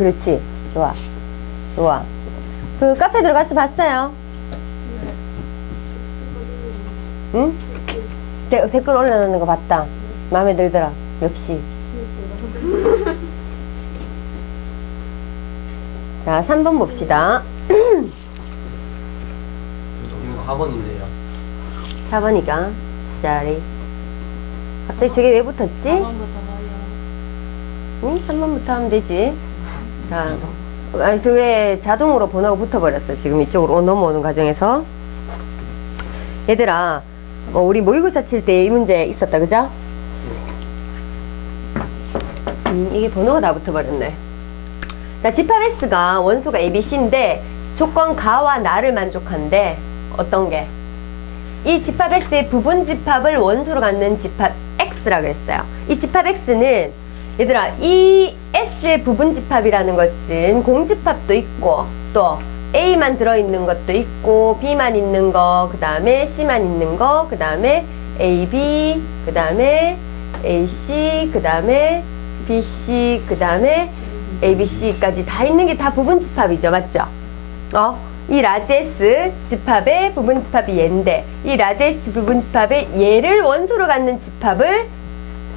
그렇지. 좋아. 좋아. 그 카페 들어가서 봤어요? 응? 댓글 올려놓는 거 봤다. 마음에 들더라. 역시. 자, 3번 봅시다. 이거 4번인데요. 4번이가. Sorry. 갑자기 저게 왜 붙었지? 4번부터 가요. 응? 3번부터 하면 되지. 자, 아니, 그게 자동으로 번호가 붙어버렸어. 지금 이쪽으로 넘어오는 과정에서. 얘들아, 우리 모의고사 칠 때 이 문제 있었다, 그죠? 이게 번호가 다 붙어버렸네. 자, 집합 S가 원소가 A, B, C인데 조건 가와 나를 만족한데 어떤 게? 이 집합 S의 부분 집합을 원소로 갖는 집합 X라 그랬어요. 이 집합 X는 얘들아, 이 S의 부분 집합이라는 것은 공집합도 있고 또 A만 들어있는 것도 있고 B만 있는 거, 그 다음에 C만 있는 거, 그 다음에 AB, 그 다음에 AC, 그 다음에 BC, 그 다음에 ABC까지 다 있는 게 다 부분 집합이죠. 맞죠? 이 라지 S 집합의 부분 집합이 얘인데 이 라지 S 부분 집합의 얘를 원소로 갖는 집합을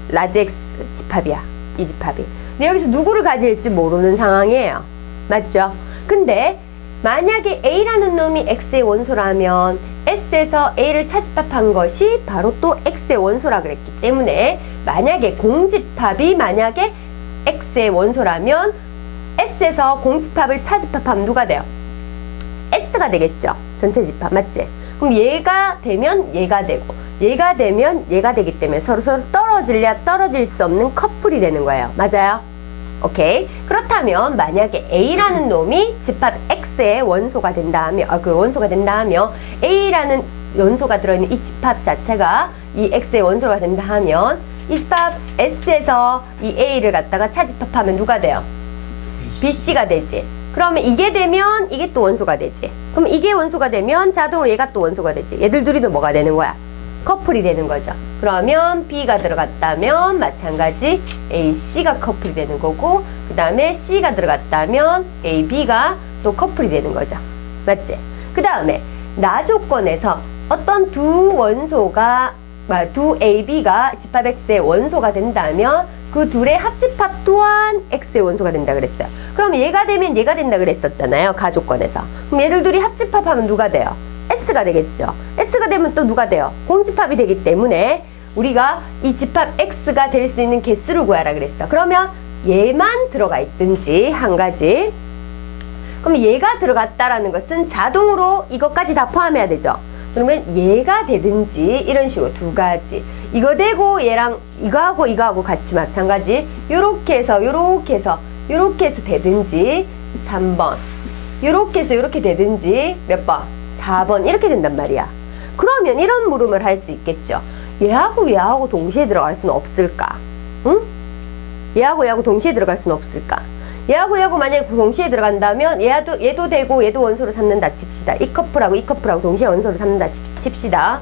라지 X 집합이야. 이 집합이. 근데 여기서 누구를 가질지 모르는 상황이에요. 맞죠? 근데 만약에 A라는 놈이 X의 원소라면 S에서 A를 차집합한 것이 바로 또 X의 원소라 그랬기 때문에 만약에 공집합이 만약에 X의 원소라면 S에서 공집합을 차집합하면 누가 돼요? S가 되겠죠. 전체 집합 맞지? 그럼 얘가 되면 얘가 되고 얘가 되면 얘가 되기 때문에 서로 떨어질래야 떨어질 수 없는 커플이 되는 거예요. 맞아요? 오케이. 그렇다면 만약에 A라는 놈이 집합 X의 원소가 된다면 원소가 된다면 A라는 원소가 들어있는 이 집합 자체가 이 X의 원소가 된다 하면 이 집합 S에서 이 A를 갖다가 차집합하면 누가 돼요? BC가 되지. 그러면 이게 되면 이게 또 원소가 되지. 그럼 이게 원소가 되면 자동으로 얘가 또 원소가 되지. 얘들 둘이 또 뭐가 되는 거야? 커플이 되는 거죠. 그러면 B가 들어갔다면 마찬가지 AC가 커플이 되는 거고 그 다음에 C가 들어갔다면 AB가 또 커플이 되는 거죠. 맞지? 그 다음에 나 조건에서 어떤 두 AB가 집합 X의 원소가 된다면 그 둘의 합집합 또한 X의 원소가 된다 그랬어요. 그럼 얘가 되면 얘가 된다 그랬었잖아요. 가조건에서. 그럼 얘들 둘이 합집합하면 누가 돼요? S가 되겠죠. S가 되면 또 누가 돼요? 공집합이 되기 때문에 우리가 이 집합 X가 될 수 있는 개수를 구하라 그랬어. 그러면 얘만 들어가 있든지 한 가지. 그럼 얘가 들어갔다라는 것은 자동으로 이것까지 다 포함해야 되죠. 그러면 얘가 되든지 이런 식으로 두 가지. 이거 되고 얘랑 이거하고 같이 마찬가지. 요렇게 해서 되든지 3번. 요렇게 해서 요렇게 되든지 몇 번? 4번. 이렇게 된단 말이야. 그러면 이런 물음을 할 수 있겠죠. 얘하고 동시에 들어갈 수는 없을까? 응? 얘하고 동시에 들어갈 수는 없을까? 얘하고 만약에 동시에 들어간다면 얘도 되고 얘도 원소로 삼는다 칩시다. 이 커플하고 동시에 원소로 삼는다 칩시다.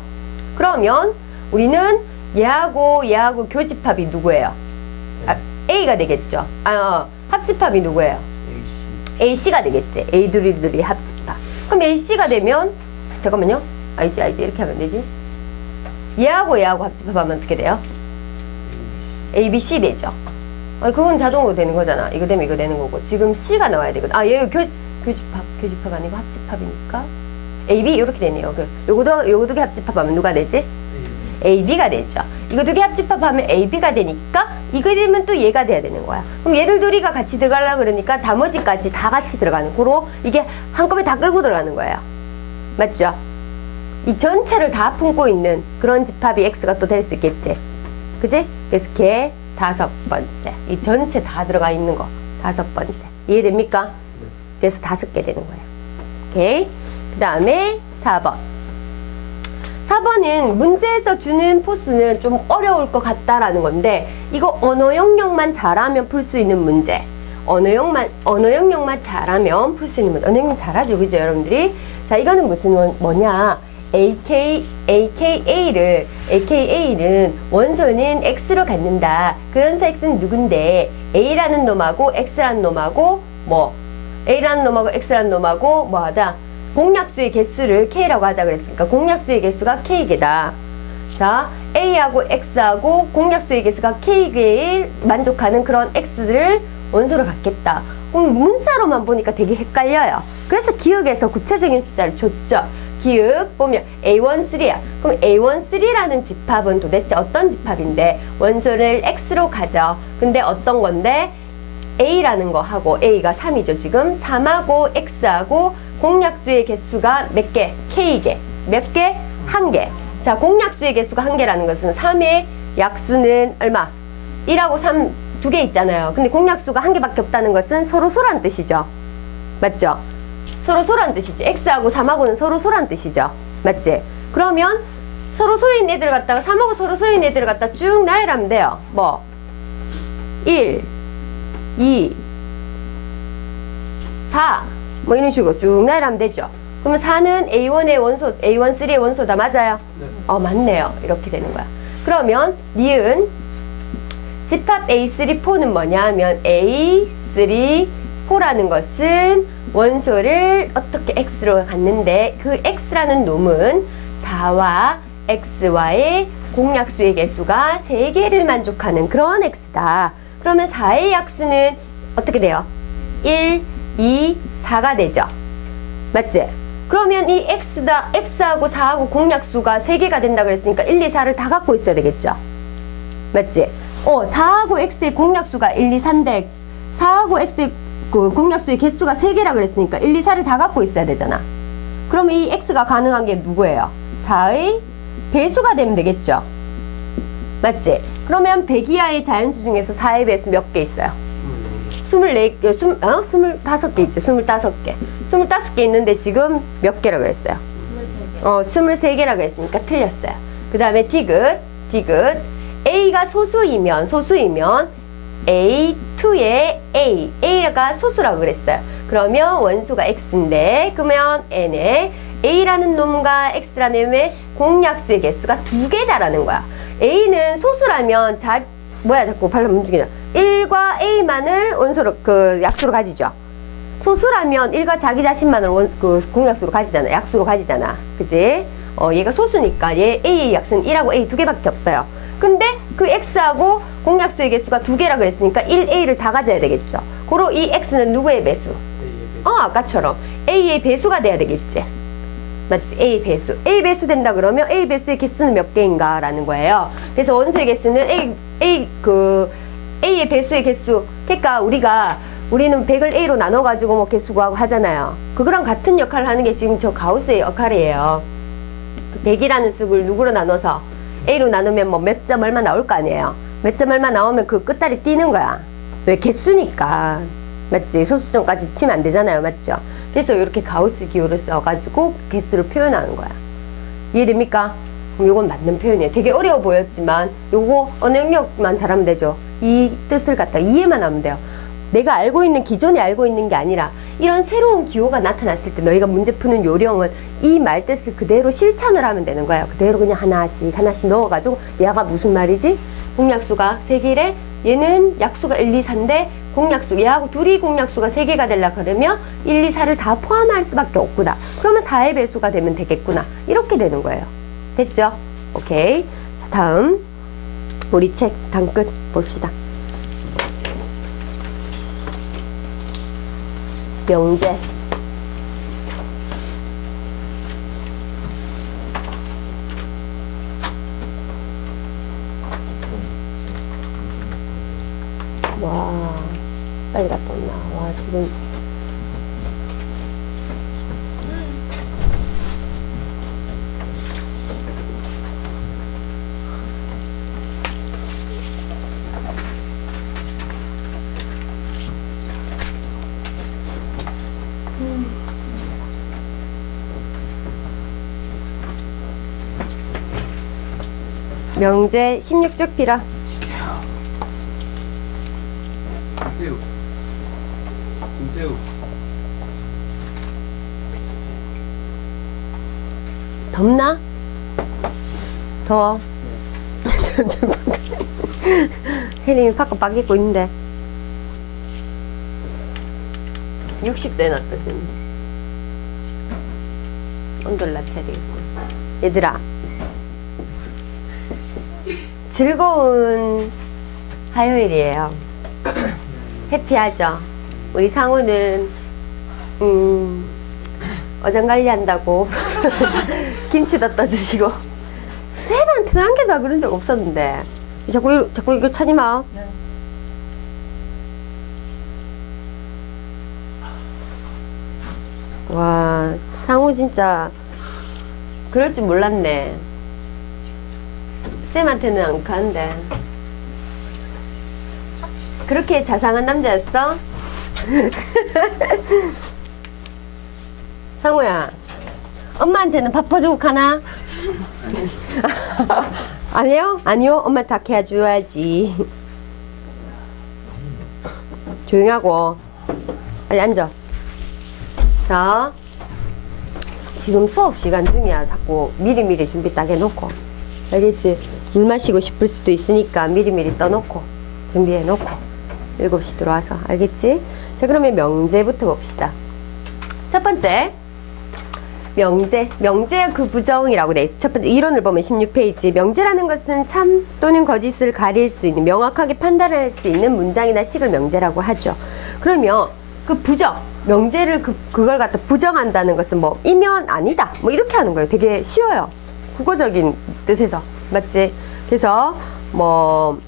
그러면 우리는 얘하고 교집합이 누구예요? A가 되겠죠. 합집합이 누구예요? AC가 되겠지. A 둘이 합집합. 그럼 AC가 되면 잠깐만요. 알지 이렇게 하면 되지. 얘하고 합집합하면 어떻게 돼요? ABC 되죠. 그건 자동으로 되는 거잖아. 이거 되면 이거 되는 거고. 지금 C가 나와야 되거든. 얘가 교집합 아니고 합집합이니까. AB 이렇게 되네요. 요거 두 개 합집합하면 누가 되지? AB가 되죠. 이거 두 개 합집합하면 AB가 되니까 이거 되면 또 얘가 돼야 되는 거야. 그럼 얘들 둘이가 같이 들어가려고 그러니까 나머지까지 다 같이 들어가는 거로 이게 한꺼번에 다 끌고 들어가는 거예요. 맞죠? 이 전체를 다 품고 있는 그런 집합이 X가 또 될 수 있겠지. 그지? 그래서 걔 5번째. 이 전체 다 들어가 있는 거 5번째. 이해됩니까? 그래서 5개 되는 거예요. 오케이. 그 다음에 4번. 4번은 문제에서 주는 포수는 좀 어려울 것 같다라는 건데 이거 언어 영역만 잘하면 풀 수 있는 문제. 언어 영역만 잘하면 풀 수 있는 문제. 언어 영역 잘하죠, 그죠, 여러분들이? 자, 이거는 뭐냐? AKA는 원소는 X로 갖는다. 그 원소 X는 누군데? A라는 놈하고 X라는 놈하고 뭐 A라는 놈하고 X라는 놈하고 뭐하다 공약수의 개수를 K라고 하자 그랬으니까 공약수의 개수가 K개다. 자, A하고 X하고 공약수의 개수가 K개에 만족하는 그런 X들을 원소로 갖겠다. 그럼 문자로만 보니까 되게 헷갈려요. 그래서 기억에서 구체적인 숫자를 줬죠. 기억 보면 A13야. 그럼 A13라는 집합은 도대체 어떤 집합인데 원소를 X로 가져. 근데 어떤 건데 A라는 거 하고 A가 3이죠. 지금 3하고 X하고 공약수의 개수가 몇 개? K개. 몇 개? 1개. 자, 공약수의 개수가 1개라는 것은 3의 약수는 얼마? 1하고 3 두 개 있잖아요. 근데 공약수가 1개밖에 없다는 것은 서로소란 뜻이죠. 맞죠? 서로소란 뜻이죠. X하고 3하고는 서로소란 뜻이죠. 맞지? 그러면 서로소인 애들을 갖다가 3하고 서로소인 애들을 갖다 쭉 나열하면 돼요. 뭐 1, 2, 4 뭐 이런 식으로 쭉 나열하면 되죠. 그러면 4는 A1의 원소, A13의 원소다. 맞아요? 네. 맞네요. 이렇게 되는 거야. 그러면 니은 집합 A3,4는 뭐냐 하면 A3,4라는 것은 원소를 어떻게 X로 갖는데 그 X라는 놈은 4와 X와의 공약수의 개수가 3개를 만족하는 그런 X다. 그러면 4의 약수는 어떻게 돼요? 1, 2, 4가 되죠. 맞지? 그러면 이 X하고 4하고 공약수가 3개가 된다 그랬으니까 1, 2, 4를 다 갖고 있어야 되겠죠. 맞지? 4하고 X의 공약수가 1, 2, 4인데 4하고 X의 그 공약수의 개수가 3개라 그랬으니까 1, 2, 4를 다 갖고 있어야 되잖아. 그러면 이 X가 가능한 게 누구예요? 4의 배수가 되면 되겠죠. 맞지? 그러면 100 이하의 자연수 중에서 4의 배수 몇 개 있어요? 25개 있죠. 25개. 25개 있는데 지금 몇 개라 그랬어요? 23개라 그랬으니까 틀렸어요. 그 다음에 디귿. A가 소수이면 A2의 A가 소수라고 그랬어요. 그러면 원소가 X인데 그러면 N에 A라는 놈과 X라는 놈의 공약수의 개수가 2개다라는 거야. A는 소수라면 자꾸 발음 움직이냐. 1과 A만을 원소로 약수로 가지죠. 소수라면 1과 자기 자신만을 공약수로 가지잖아. 약수로 가지잖아. 그치? 얘가 소수니까 얘 A의 약수는 1하고 A 2개밖에 없어요. 근데 그 X하고 공약수의 개수가 2개라 그랬으니까 1A를 다 가져야 되겠죠. 고로 이 X는 누구의 배수? 아까처럼 A의 배수가 돼야 되겠지. 맞지? A 배수. A 배수 된다 그러면 A 배수의 개수는 몇 개인가 라는 거예요. 그래서 원소의 개수는 A의 배수의 개수. 그러니까 우리는 100을 A로 나눠가지고 뭐 개수 구하고 하잖아요. 그거랑 같은 역할을 하는 게 지금 저 가우스의 역할이에요. 100이라는 숫을 누구로 나눠서 A로 나누면 뭐 몇 점 얼마 나올 거 아니에요. 몇 점 얼마 나오면 그 끝다리 띄는 거야. 왜? 개수니까. 맞지? 소수점까지 치면 안 되잖아요. 맞죠? 그래서 이렇게 가우스 기호를 써가지고 개수를 표현하는 거야. 이해됩니까? 그럼 이건 맞는 표현이에요. 되게 어려워 보였지만 요거 언어력만 잘하면 되죠. 이 뜻을 갖다 이해만 하면 돼요. 내가 기존에 알고 있는 게 아니라 이런 새로운 기호가 나타났을 때 너희가 문제 푸는 요령은 이 말 뜻을 그대로 실천을 하면 되는 거예요. 그대로 그냥 하나씩 넣어가지고 얘가 무슨 말이지? 공약수가 3개래? 얘는 약수가 1, 2, 4인데 얘하고 둘이 공약수가 3개가 되려 그러면 1, 2, 4를 다 포함할 수밖에 없구나. 그러면 4의 배수가 되면 되겠구나. 이렇게 되는 거예요. 됐죠? 오케이. 자, 다음 우리 책 단끝 봅시다. 명제. 와, 빨리 갔다 온나. 와, 지금. 명제 16쪽 피라. 김태우. 덥나? 더워. 네. 좀. 혜림이 바깥 밖 입고 있는데. 60도에 놨다 쌤. 온도를 낮춰야 되겠고. 얘들아, 즐거운 화요일이에요. 해피하죠? 우리 상우는 어장관리 한다고 김치도 떠주시고 쌤한테는 한 개도 그런 적 없었는데 자꾸 이거 차지 마. 와, 상우 진짜 그럴 줄 몰랐네. 쌤한테는 안 가는데. 그렇게 자상한 남자였어? 상우야, 엄마한테는 밥 퍼주고 가나? 아니요? 아니요? 엄마 다 해줘야지. 조용하고 빨리 앉아. 자, 지금 수업 시간 중이야. 자꾸 미리미리 준비 딱 해놓고, 알겠지? 물 마시고 싶을 수도 있으니까 미리미리 떠놓고 준비해놓고 7시 들어와서, 알겠지? 자, 그러면 명제부터 봅시다. 첫 번째, 명제 그 부정이라고 돼 있어. 첫 번째 이론을 보면 16페이지. 명제라는 것은 참 또는 거짓을 가릴 수 있는, 명확하게 판단할 수 있는 문장이나 식을 명제라고 하죠. 그러면 그 부정, 명제를 그걸 갖다 부정한다는 것은 뭐 이면 아니다 뭐 이렇게 하는 거예요. 되게 쉬워요. 국어적인 뜻에서, 맞지? 그래서 뭐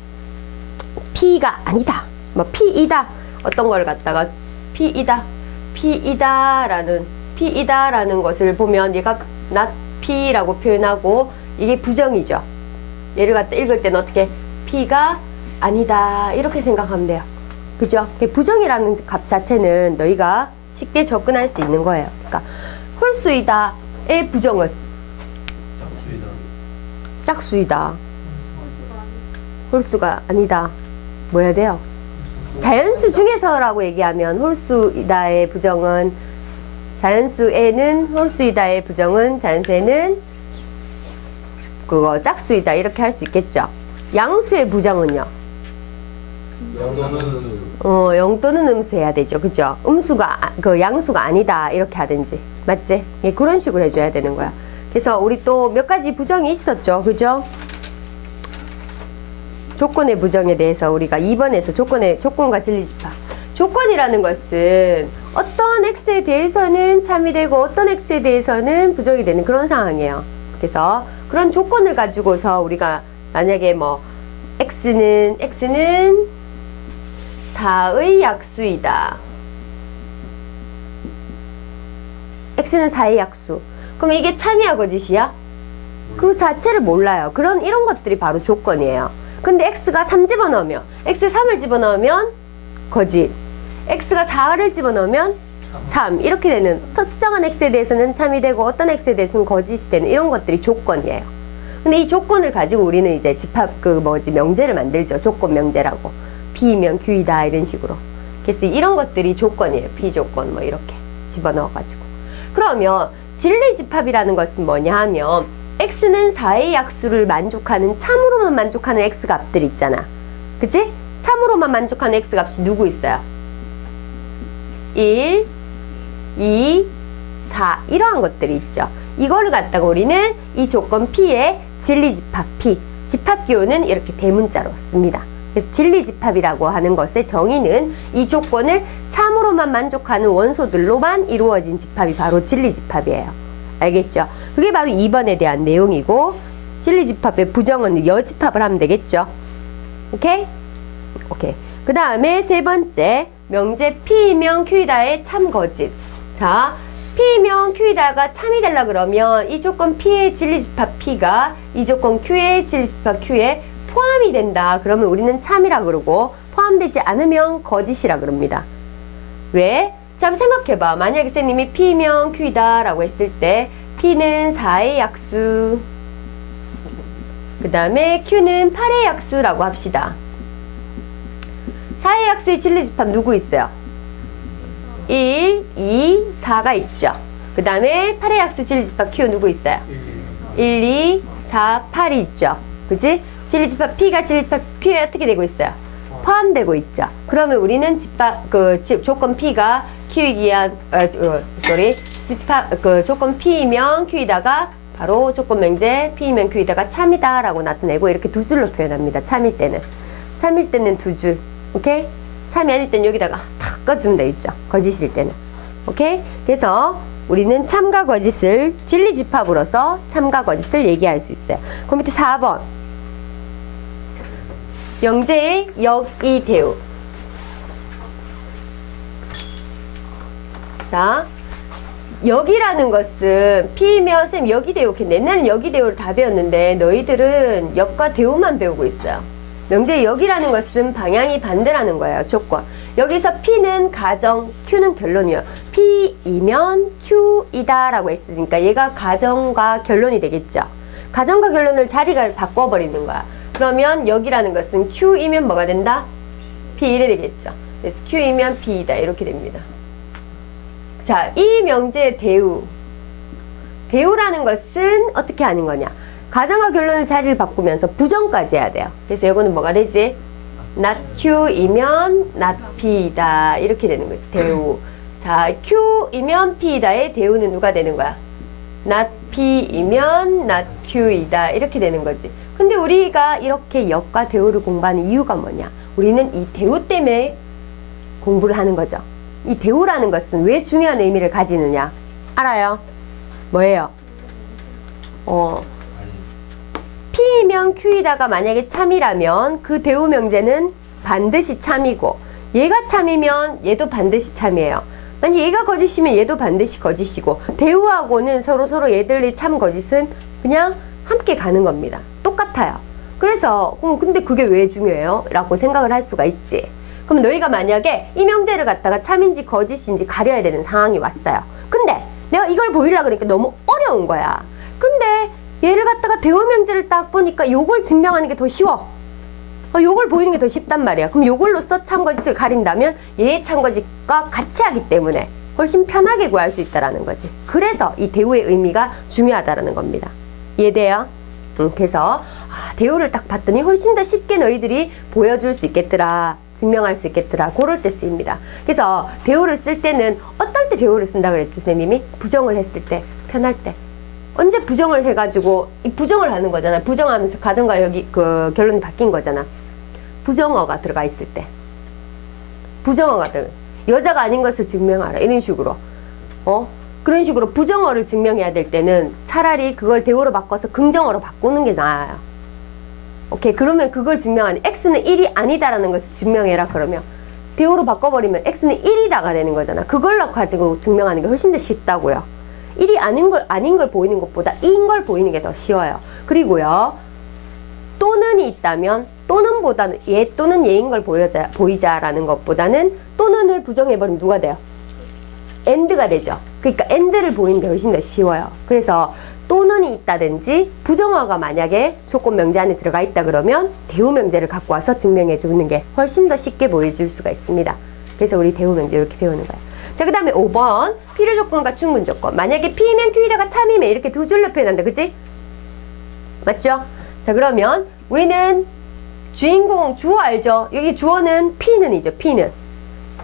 P가 아니다, 뭐 P이다, 어떤 걸 갖다가 P이다라는 것을 보면 얘가 not P라고 표현하고 이게 부정이죠. 얘를 갖다 읽을 때는 어떻게 P가 아니다 이렇게 생각하면 돼요. 그죠? 부정이라는 값 자체는 너희가 쉽게 접근할 수 있는 거예요. 그러니까 홀수이다의 부정은 짝수이다. 홀수가 아니다. 뭐 해야 돼요? 자연수 중에서라고 얘기하면 홀수이다의 부정은, 자연수에는 홀수이다의 부정은, 자연수에는 그거 짝수이다 이렇게 할 수 있겠죠. 양수의 부정은요? 영 또는 음수 해야 되죠. 그죠? 그 양수가 아니다 이렇게 하든지, 맞지? 예, 그런 식으로 해줘야 되는 거야. 그래서 우리 또 몇 가지 부정이 있었죠. 그죠? 조건의 부정에 대해서 우리가 2번에서 조건과 진리집합. 조건이라는 것은 어떤 x에 대해서는 참이 되고 어떤 x에 대해서는 부정이 되는 그런 상황이에요. 그래서 그런 조건을 가지고서 우리가 만약에 뭐 x는 4의 약수이다. x는 4의 약수. 그럼 이게 참이야 거짓이야? 그 자체를 몰라요. 이런 것들이 바로 조건이에요. 근데 x가 3 집어넣으면, x 3을 집어넣으면 거짓, x가 4를 집어넣으면 참, 이렇게 되는, 특정한 x에 대해서는 참이 되고 어떤 x에 대해서는 거짓이 되는 이런 것들이 조건이에요. 근데 이 조건을 가지고 우리는 이제 명제를 만들죠. 조건 명제라고. P면 Q이다 이런 식으로. 그래서 이런 것들이 조건이에요. P조건 뭐 이렇게 집어넣어가지고. 그러면 진리집합이라는 것은 뭐냐 하면 x는 4의 약수를 만족하는, 참으로만 만족하는 x값들 있잖아. 그치? 참으로만 만족하는 x값이 누구 있어요? 1, 2, 4 이러한 것들이 있죠. 이거를 갖다가 우리는 이 조건 P의 진리집합 P, 집합기호는 이렇게 대문자로 씁니다. 그래서 진리집합이라고 하는 것의 정의는 이 조건을 참으로만 만족하는 원소들로만 이루어진 집합이 바로 진리집합이에요. 알겠죠? 그게 바로 2번에 대한 내용이고, 진리집합의 부정은 여집합을 하면 되겠죠. 오케이? 오케이. 그 다음에 세 번째, 명제 P이면 Q이다의 참 거짓. 자, P이면 Q이다가 참이 되려 그러면 이 조건 P의 진리집합 P가 이 조건 Q의 진리집합 Q에 포함이 된다. 그러면 우리는 참이라 그러고, 포함되지 않으면 거짓이라 그럽니다. 왜? 자, 한번 생각해봐. 만약에 선생님이 P면 Q이다 라고 했을 때 P는 4의 약수, 그 다음에 Q는 8의 약수라고 합시다. 4의 약수의 진리집합 누구 있어요? 1, 2, 4가 있죠. 그 다음에 8의 약수 진리집합 Q 누구 있어요? 1, 2, 4, 8이 있죠. 그치? 진리집합 P가 진리집합 Q에 어떻게 되고 있어요? 포함되고 있죠. 그러면 우리는 조건 P가 Q이기 위한 조건 P이면 Q이다가 바로 조건 명제 P이면 Q이다가 참이다 라고 나타내고 이렇게 두 줄로 표현합니다. 참일 때는 두 줄. 오케이? 참이 아닐 때는 여기다가 바꿔주면 되겠죠. 거짓일 때는. 오케이? 그래서 우리는 참과 거짓을 진리집합으로서 참과 거짓을 얘기할 수 있어요. 그 밑에 4번. 명제의 역이 대우. 자, 역이라는 것은 P면 쌤 역이 대우 이렇게 옛날에는 역이 대우를 다 배웠는데 너희들은 역과 대우만 배우고 있어요. 명제의 역이라는 것은 방향이 반대라는 거예요. 조건. 여기서 P는 가정, Q는 결론이에요. P이면 Q이다 라고 했으니까 얘가 가정과 결론이 되겠죠. 가정과 결론을 자리가 바꿔버리는 거야. 그러면 역이라는 것은 Q이면 뭐가 된다? P 이래 되겠죠. 그래서 Q이면 P이다 이렇게 됩니다. 자, 이 명제의 대우라는 것은 어떻게 하는 거냐? 가정과 결론을 자리를 바꾸면서 부정까지 해야 돼요. 그래서 이거는 뭐가 되지? not Q이면 not P이다 이렇게 되는 거지. 대우. 자, Q이면 P이다의 대우는 누가 되는 거야? not P이면 not Q이다 이렇게 되는 거지. 근데 우리가 이렇게 역과 대우를 공부하는 이유가 뭐냐? 우리는 이 대우 때문에 공부를 하는 거죠. 이 대우라는 것은 왜 중요한 의미를 가지느냐? 알아요? 뭐예요? P이면 Q이다가 만약에 참이라면 그 대우 명제는 반드시 참이고 얘가 참이면 얘도 반드시 참이에요. 만약 얘가 거짓이면 얘도 반드시 거짓이고 대우하고는 서로 얘들의 참 거짓은 그냥 함께 가는 겁니다. 똑같아요. 그래서 근데 그게 왜 중요해요? 라고 생각을 할 수가 있지. 그럼 너희가 만약에 이 명제를 갖다가 참인지 거짓인지 가려야 되는 상황이 왔어요. 근데 내가 이걸 보이려고 그러니까 너무 어려운 거야. 근데 얘를 갖다가 대우 명제를 딱 보니까 요걸 증명하는 게 더 쉬워. 요걸 보이는 게 더 쉽단 말이야. 그럼 요걸로써 참거짓을 가린다면 얘의 참거짓과 같이 하기 때문에 훨씬 편하게 구할 수 있다라는 거지. 그래서 이 대우의 의미가 중요하다라는 겁니다. 이해돼요? 그래서 대우를 딱 봤더니 훨씬 더 쉽게 너희들이 보여줄 수 있겠더라. 증명할 수 있겠더라. 그럴 때 쓰입니다. 그래서 대우를 쓸 때는 어떨 때 대우를 쓴다 그랬죠, 선생님이? 부정을 했을 때, 편할 때. 언제 부정을 해가지고 이 부정을 하는 거잖아. 부정하면서 가정과 여기 결론이 바뀐 거잖아. 부정어가 들어가 있을 때. 부정어가 여자가 아닌 것을 증명하라. 이런 식으로. 그런 식으로 부정어를 증명해야 될 때는 차라리 그걸 대우로 바꿔서 긍정어로 바꾸는 게 나아요. 오케이. 그러면 그걸 증명하는 X는 1이 아니다라는 것을 증명해라. 그러면 대우로 바꿔버리면 X는 1이다가 되는 거잖아. 그걸로 가지고 증명하는 게 훨씬 더 쉽다고요. 1이 아닌 걸 보이는 것보다 2인 걸 보이는 게 더 쉬워요. 그리고요. 또는이 있다면 또는보다는 얘 또는 얘인 걸 보이자라는 것보다는 또는을 부정해버리면 누가 돼요? and가 되죠. 그러니까 and를 보이는 게 훨씬 더 쉬워요. 그래서 또는이 있다든지 부정어가 만약에 조건 명제 안에 들어가 있다 그러면 대우 명제를 갖고 와서 증명해 주는 게 훨씬 더 쉽게 보여줄 수가 있습니다. 그래서 우리 대우 명제 이렇게 배우는 거예요. 자, 그 다음에 5번 필요 조건과 충분 조건. 만약에 P면 Q이다가 참이면 이렇게 두 줄로 표현한다. 그치? 맞죠? 자, 그러면 우리는 주인공 주어 알죠? 여기 주어는 P는이죠. P는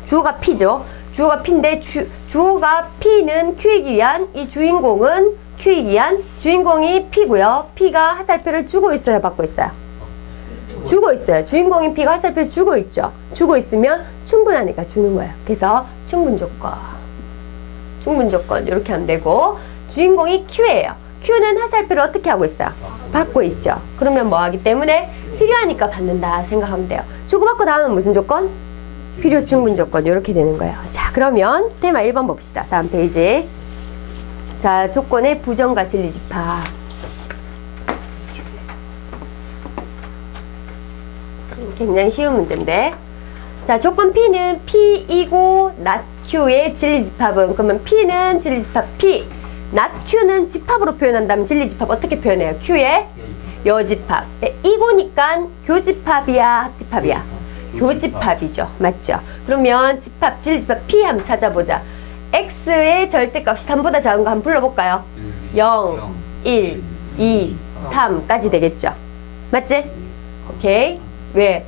주어가 P죠. 주어가 P인데 주어가 P는 Q이기 위한 이 주인공은 Q이기 위한 주인공이 P고요. P가 화살표를 주고 있어요? 받고 있어요? 주고 있어요. 주인공인 P가 화살표를 주고 있죠. 주고 있으면 충분하니까 주는 거예요. 그래서 충분 조건 이렇게 하면 되고 주인공이 Q예요. Q는 화살표를 어떻게 하고 있어요? 받고 있죠. 그러면 뭐 하기 때문에 필요하니까 받는다 생각하면 돼요. 주고받고 다음은 무슨 조건? 필요 충분 조건 이렇게 되는 거예요. 자, 그러면 테마 1번 봅시다. 다음 페이지. 자, 조건의 부정과 진리집합. 굉장히 쉬운 문제인데. 자, 조건 P는 P이고 not Q의 진리집합은 그러면 P는 진리집합 P, not Q는 집합으로 표현한다면 진리집합 어떻게 표현해요? Q의 여집합. 이고니까 교집합이야, 합집합이야? 교집합이죠. 맞죠? 그러면 집합, 진리집합 P 한번 찾아보자. X의 절대값이 3보다 작은 거 한번 불러볼까요? 0, 1, 2, 3까지 되겠죠? 맞지? 오케이. 왜?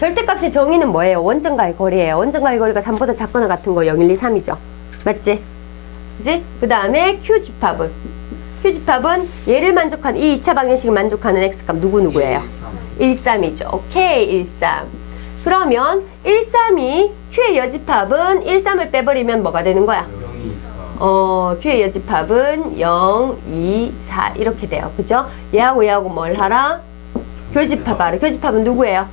절대값의 정의는 뭐예요? 원점과의 거리예요. 원점과의 거리가 3보다 작거나 같은 거 0, 1, 2, 3이죠. 맞지? 그지? 그 다음에 Q집합은? Q집합은 얘를 만족하는, 이 2차 방정식을 만족하는 X값 누구예요? 1, 3이죠. 오케이, 1, 3. 그러면 1, 3이 Q의 여집합은 1, 3을 빼버리면 뭐가 되는 거야? 0, 2, 4. Q의 여집합은 0, 2, 4 이렇게 돼요. 그죠? 얘하고 뭘 하라? 교집합하라. 교집합은 누구예요?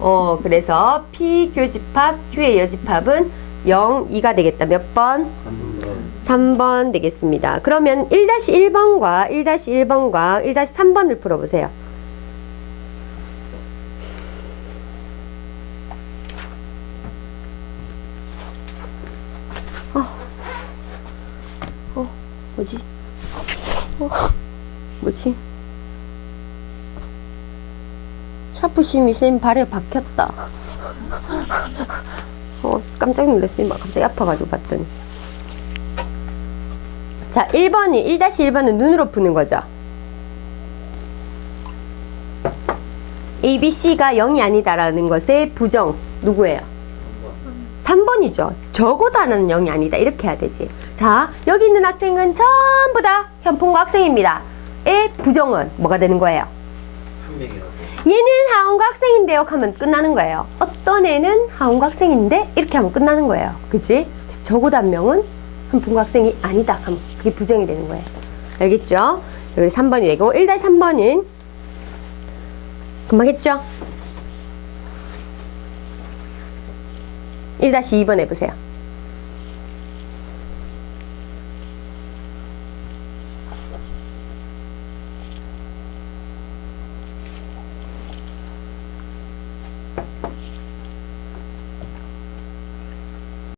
0, 2. 그래서 P 교집합, Q의 여집합은 0, 2가 되겠다. 몇 번? 3번 되겠습니다. 그러면 1-1번과 1-1번과 1-3번을 풀어보세요. 뭐지? 뭐지? 샤프심이 쌤 발에 박혔다. 깜짝 놀랐어요. 막 갑자기 아파가지고 봤더니. 자, 1번이 1-1번은 눈으로 푸는 거죠. A, B, C가 0이 아니다라는 것의 부정 누구예요? 3번이죠. 적어도 하나는 0이 아니다. 이렇게 해야 되지. 자, 여기 있는 학생은 전부 다 현풍고 학생입니다. 의 부정은 뭐가 되는 거예요? 얘는 하원고 학생인데요 하면 끝나는 거예요. 어떤 애는 하원고 학생인데 이렇게 하면 끝나는 거예요. 그치? 적어도 한 명은 현풍고 학생이 아니다 하면 그게 부정이 되는 거예요. 알겠죠? 여기 3번이 되고 1-3번은 금방 했죠? 1-2번 해보세요.